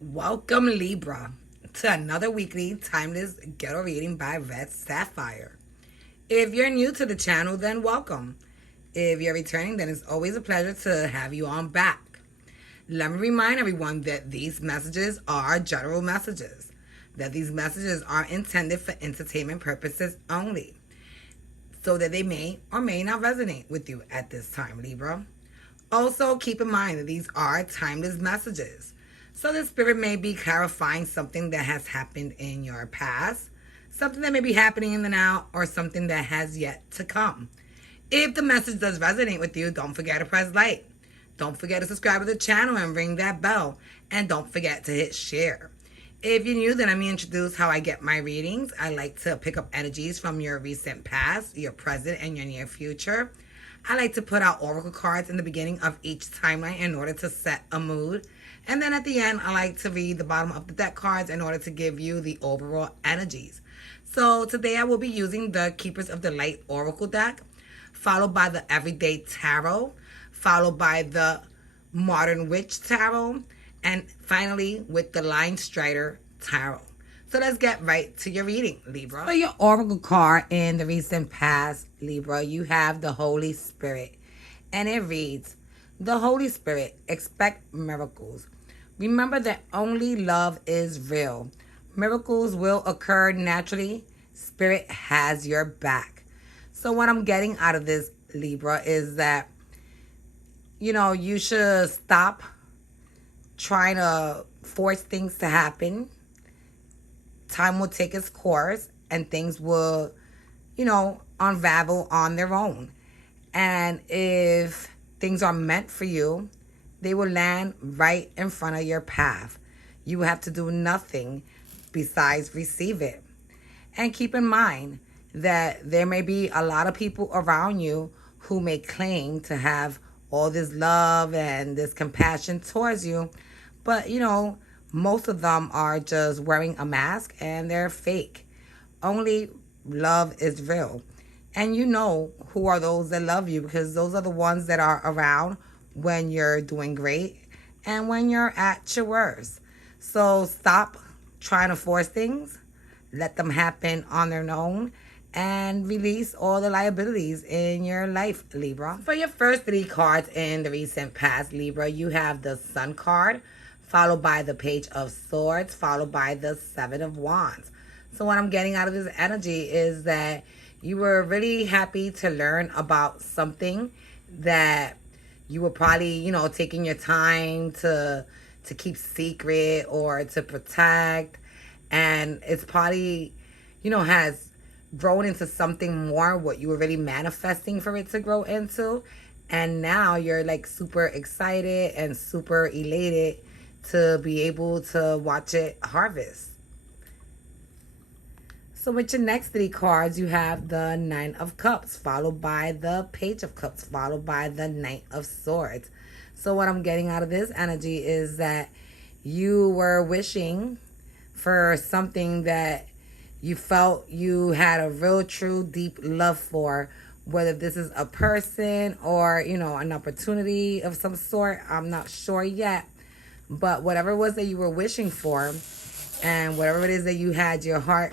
Welcome, Libra, to another weekly Timeless Ghetto Reading by Red Sapphire. If you're new to the channel, then welcome. If you're returning, then it's always a pleasure to have you on back. Let me remind everyone that these messages are general messages, that these messages are intended for entertainment purposes only, so that they may or may not resonate with you at this time, Libra. Also, keep in mind that these are timeless messages. So the spirit may be clarifying something that has happened in your past, something that may be happening in the now, or something that has yet to come. If the message does resonate with you, don't forget to press like. Don't forget to subscribe to the channel and ring that bell. And don't forget to hit share. If you're new, then let me introduce how I get my readings. I like to pick up energies from your recent past, your present, and your near future. I like to put out oracle cards in the beginning of each timeline in order to set a mood. And then at the end, I like to read the bottom of the deck cards in order to give you the overall energies. So today I will be using the Keepers of the Light Oracle deck, followed by the Everyday Tarot, followed by the Modern Witch Tarot, and finally with the Line Strider Tarot. So let's get right to your reading, Libra. For your oracle card in the recent past, Libra, you have the Holy Spirit. And it reads, the Holy Spirit, expect miracles. Remember that only love is real. Miracles will occur naturally. Spirit has your back. So what I'm getting out of this, Libra, is that, you should stop trying to force things to happen. Time will take its course and things will, unravel on their own. And if things are meant for you, they will land right in front of your path. You have to do nothing besides receive it. And keep in mind that there may be a lot of people around you who may claim to have all this love and this compassion towards you. But, most of them are just wearing a mask and they're fake. Only love is real. And you know who are those that love you, because those are the ones that are around when you're doing great and when you're at your worst. So stop trying to force things. Let them happen on their own and release all the liabilities in your life, Libra. For your first three cards in the recent past, Libra, you have the Sun card, followed by the Page of Swords, followed by the Seven of Wands. So what I'm getting out of this energy is that you were really happy to learn about something that you were probably, taking your time to keep secret or to protect. And it's probably, has grown into something more what you were really manifesting for it to grow into. And now you're like super excited and super elated to be able to watch it harvest. So with your next three cards, you have the Nine of Cups, followed by the Page of Cups, followed by the Knight of Swords. So what I'm getting out of this energy is that you were wishing for something that you felt you had a real, true, deep love for, whether this is a person or, an opportunity of some sort. I'm not sure yet. But whatever it was that you were wishing for, and whatever it is that you had your heart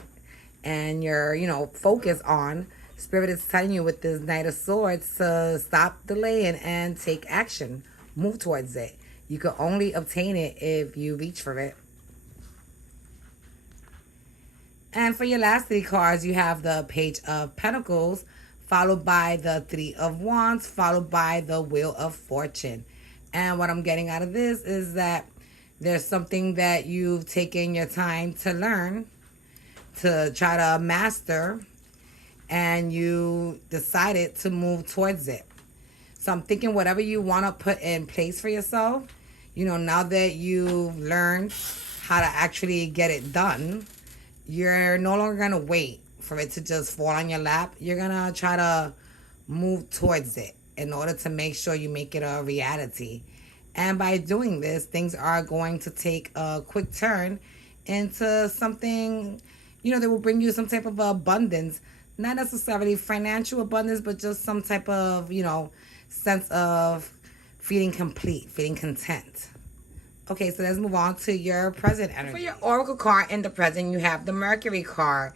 and your, focus on, Spirit is telling you with this Knight of Swords to stop delaying and take action. Move towards it. You can only obtain it if you reach for it. And for your last three cards, you have the Page of Pentacles, followed by the Three of Wands, followed by the Wheel of Fortune. And what I'm getting out of this is that there's something that you've taken your time to learn, to try to master, and you decided to move towards it. So I'm thinking whatever you want to put in place for yourself, now that you've learned how to actually get it done, you're no longer going to wait for it to just fall on your lap. You're going to try to move towards it in order to make sure you make it a reality. And by doing this, things are going to take a quick turn into something, that will bring you some type of abundance. Not necessarily financial abundance, but just some type of, sense of feeling complete, feeling content. Okay, so let's move on to your present energy. For your oracle card in the present, you have the Mercury card,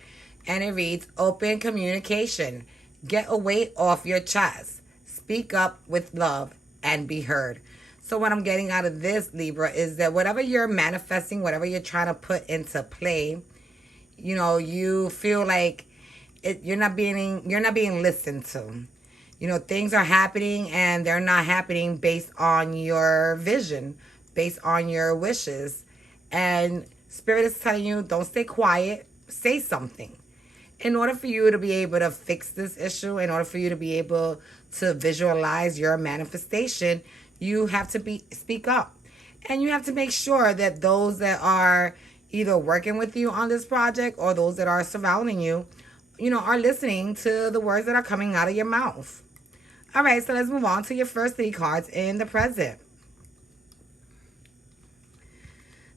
and it reads open communication. Get a weight off your chest. Speak up with love and be heard. So what I'm getting out of this, Libra, is that whatever you're manifesting, whatever you're trying to put into play, you feel like you're not being listened to. Things are happening and they're not happening based on your vision, based on your wishes. And Spirit is telling you, don't stay quiet, say something. In order for you to be able to fix this issue, in order for you to be able to visualize your manifestation, you have to speak up. And you have to make sure that those that are either working with you on this project or those that are surrounding you, are listening to the words that are coming out of your mouth. All right, so let's move on to your first 3 cards in the present.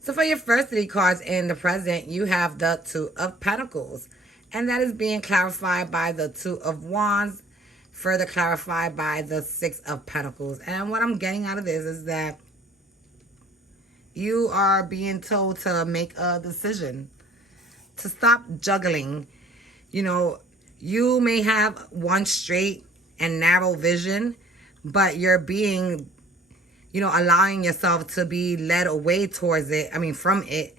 So for your first 3 cards in the present, you have the 2 of Pentacles. And that is being clarified by the 2 of Wands, further clarified by the 6 of Pentacles. And what I'm getting out of this is that you are being told to make a decision, to stop juggling. You may have one straight and narrow vision, but you're being, allowing yourself to be led away from it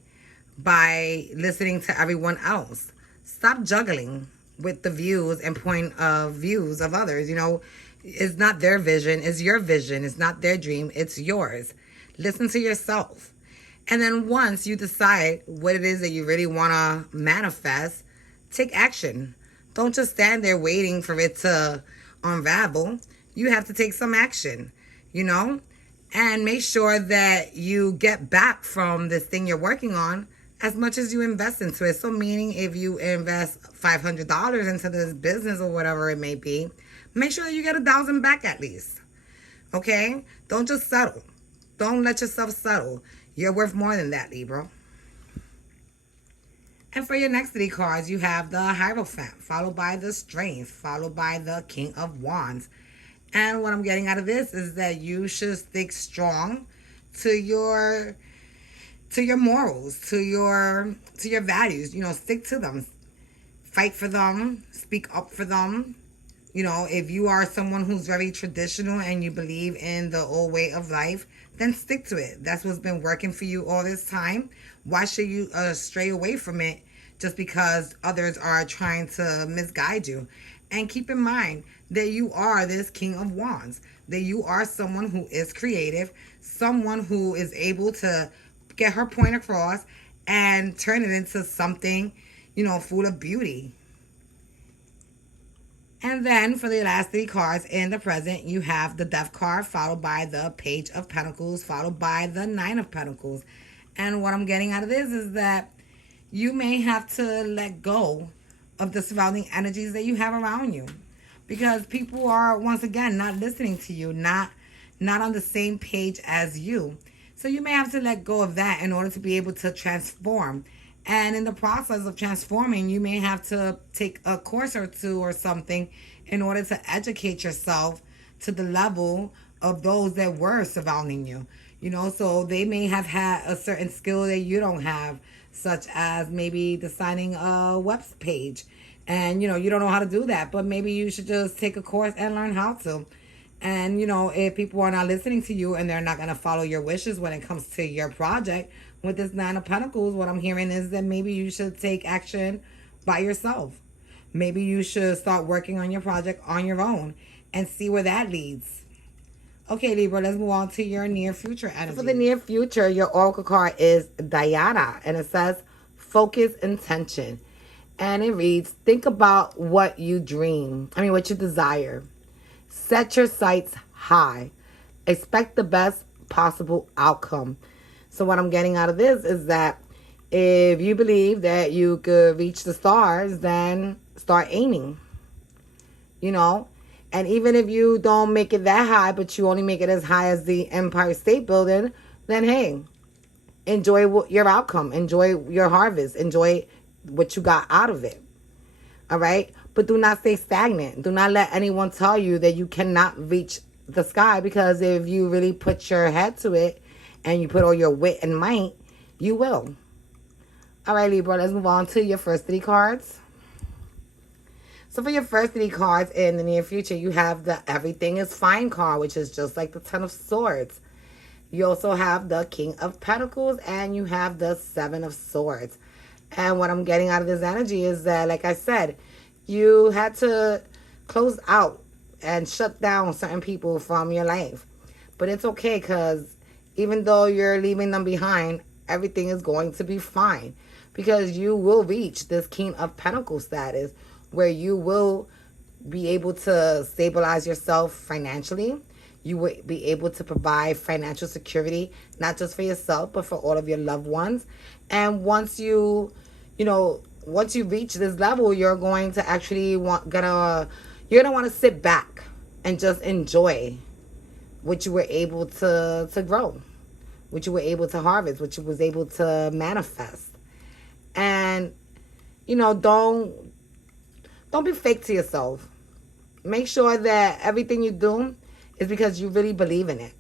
by listening to everyone else. Stop juggling with the views and point of views of others. It's not their vision, it's your vision. It's not their dream, it's yours. Listen to yourself. And then once you decide what it is that you really want to manifest, take action. Don't just stand there waiting for it to unravel. You have to take some action, and make sure that you get back from this thing you're working on as much as you invest into it. So meaning if you invest $500 into this business or whatever it may be, make sure that you get 1,000 back at least. Okay? Don't just settle. Don't let yourself settle. You're worth more than that, Libra. And for your next 3 cards, you have the Hierophant, followed by the Strength, followed by the King of Wands. And what I'm getting out of this is that you should stick strong to your morals, to your values. Stick to them. Fight for them. Speak up for them. If you are someone who's very traditional and you believe in the old way of life, then stick to it. That's what's been working for you all this time. Why should you stray away from it just because others are trying to misguide you? And keep in mind that you are this King of Wands, that you are someone who is creative, someone who is able to get her point across and turn it into something, full of beauty. And then for the last 3 cards in the present, you have the Death card, followed by the Page of Pentacles, followed by the 9 of Pentacles. And what I'm getting out of this is that you may have to let go of the surrounding energies that you have around you. Because people are, once again, not listening to you, not on the same page as you. So you may have to let go of that in order to be able to transform. And in the process of transforming, you may have to take a course or 2 or something in order to educate yourself to the level of those that were surrounding you. So they may have had a certain skill that you don't have, such as maybe designing a web page. And, you don't know how to do that, but maybe you should just take a course and learn how to. And, if people are not listening to you and they're not going to follow your wishes when it comes to your project, with this 9 of Pentacles, what I'm hearing is that maybe you should take action by yourself. Maybe you should start working on your project on your own and see where that leads. Okay, Libra, let's move on to your near future energy. For the near future, your oracle card is Diana, and it says focus intention. And it reads, think about what you what you desire. Set your sights high. Expect the best possible outcome. So what I'm getting out of this is that if you believe that you could reach the stars, then start aiming. And even if you don't make it that high, but you only make it as high as the Empire State Building, then hey, enjoy your outcome. Enjoy your harvest. Enjoy what you got out of it. All right? But do not stay stagnant. Do not let anyone tell you that you cannot reach the sky, because if you really put your head to it and you put all your wit and might, you will. All right, Libra, let's move on to your first 3 cards. So for your first 3 cards in the near future, you have the Everything is Fine card, which is just like the Ten of Swords. You also have the King of Pentacles, and you have the Seven of Swords. And what I'm getting out of this energy is that, like I said, you had to close out and shut down certain people from your life. But it's okay, because even though you're leaving them behind, everything is going to be fine. Because you will reach this King of Pentacles status where you will be able to stabilize yourself financially. You will be able to provide financial security, not just for yourself, but for all of your loved ones. And once you reach this level, you're going to actually you're gonna want to sit back and just enjoy what you were able to grow, what you were able to harvest, what you was able to manifest. And don't be fake to yourself. Make sure that everything you do is because you really believe in it.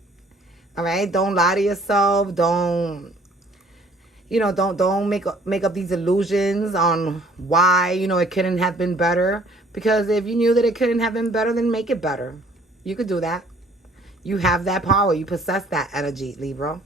All right? Don't lie to yourself. Don't make up these illusions on why, it couldn't have been better. Because if you knew that it couldn't have been better, then make it better. You could do that. You have that power. You possess that energy, Libra.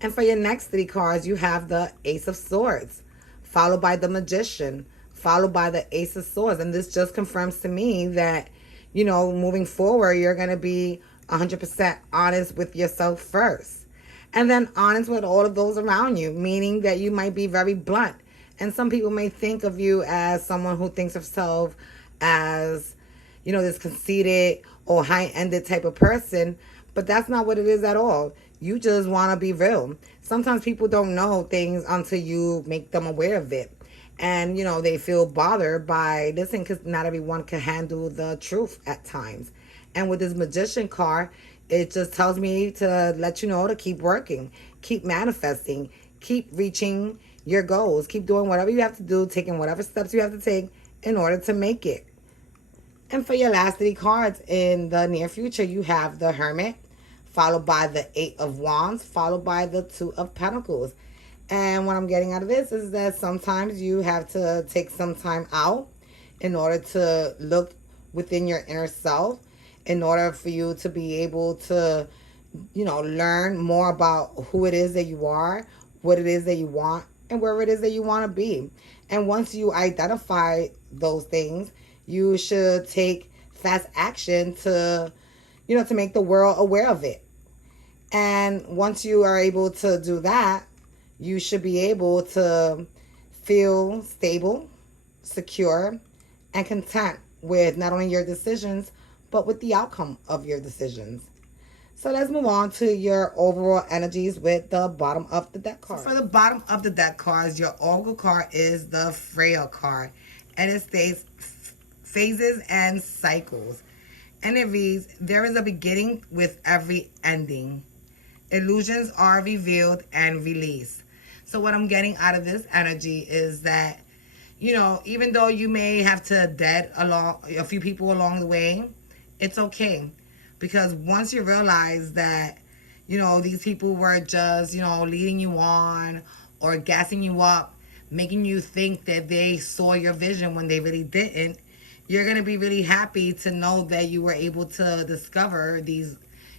And for your next 3 cards, you have the Ace of Swords, followed by the Magician, followed by the Ace of Swords. And this just confirms to me that, moving forward, you're going to be 100% honest with yourself first. And then honest with all of those around you, meaning that you might be very blunt. And some people may think of you as someone who thinks of self as, this conceited or high-ended type of person. But that's not what it is at all. You just want to be real. Sometimes people don't know things until you make them aware of it. And, they feel bothered by listening because not everyone can handle the truth at times. And with this Magician card, it just tells me to let you know to keep working, keep manifesting, keep reaching your goals, keep doing whatever you have to do, taking whatever steps you have to take in order to make it. And for your last 3 cards in the near future, you have the Hermit, followed by the 8 of Wands, followed by the 2 of Pentacles. And what I'm getting out of this is that sometimes you have to take some time out in order to look within your inner self, in order for you to be able to, learn more about who it is that you are, what it is that you want, and where it is that you want to be. And once you identify those things, you should take fast action to make the world aware of it. And once you are able to do that, you should be able to feel stable, secure, and content with not only your decisions, but with the outcome of your decisions. So let's move on to your overall energies with the bottom of the deck card. So for the bottom of the deck cards, your Oracle card is the Freya card. And it states phases and cycles. And it reads, there is a beginning with every ending. Illusions are revealed and released. So what I'm getting out of this energy is that, even though you may have to dead a few people along the way, it's okay. Because once you realize that, these people were just, leading you on or gassing you up, making you think that they saw your vision when they really didn't, you're going to be really happy to know that you were able to discover these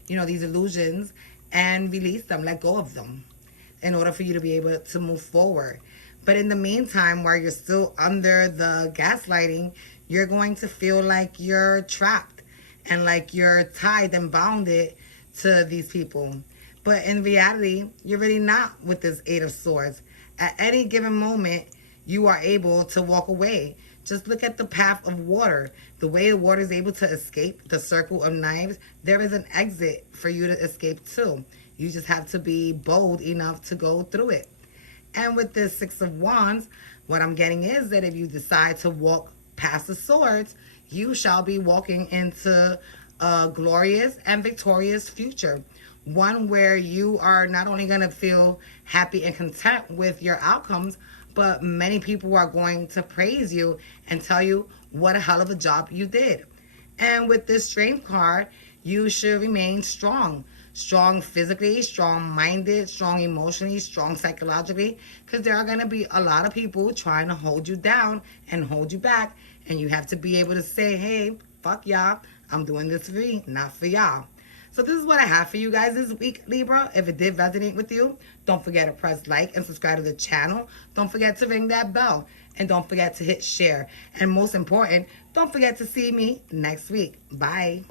illusions and release them, let go of them, in order for you to be able to move forward. But in the meantime, while you're still under the gaslighting, you're going to feel like you're trapped and like you're tied and bounded to these people. But in reality, you're really not with this 8 of Swords. At any given moment, you are able to walk away. Just look at the path of water. The way the water is able to escape the circle of knives, there is an exit for you to escape too. You just have to be bold enough to go through it. And with this 6 of Wands, what I'm getting is that if you decide to walk past the swords, you shall be walking into a glorious and victorious future. One where you are not only going to feel happy and content with your outcomes, but many people are going to praise you and tell you what a hell of a job you did. And with this Strength card, you should remain strong. strong physically, strong minded, strong emotionally, strong psychologically, because there are going to be a lot of people trying to hold you down and hold you back. And you have to be able to say, hey, fuck y'all. I'm doing this for me, not for y'all. So this is what I have for you guys this week, Libra. If it did resonate with you, don't forget to press like and subscribe to the channel. Don't forget to ring that bell. And don't forget to hit share. And most important, don't forget to see me next week. Bye.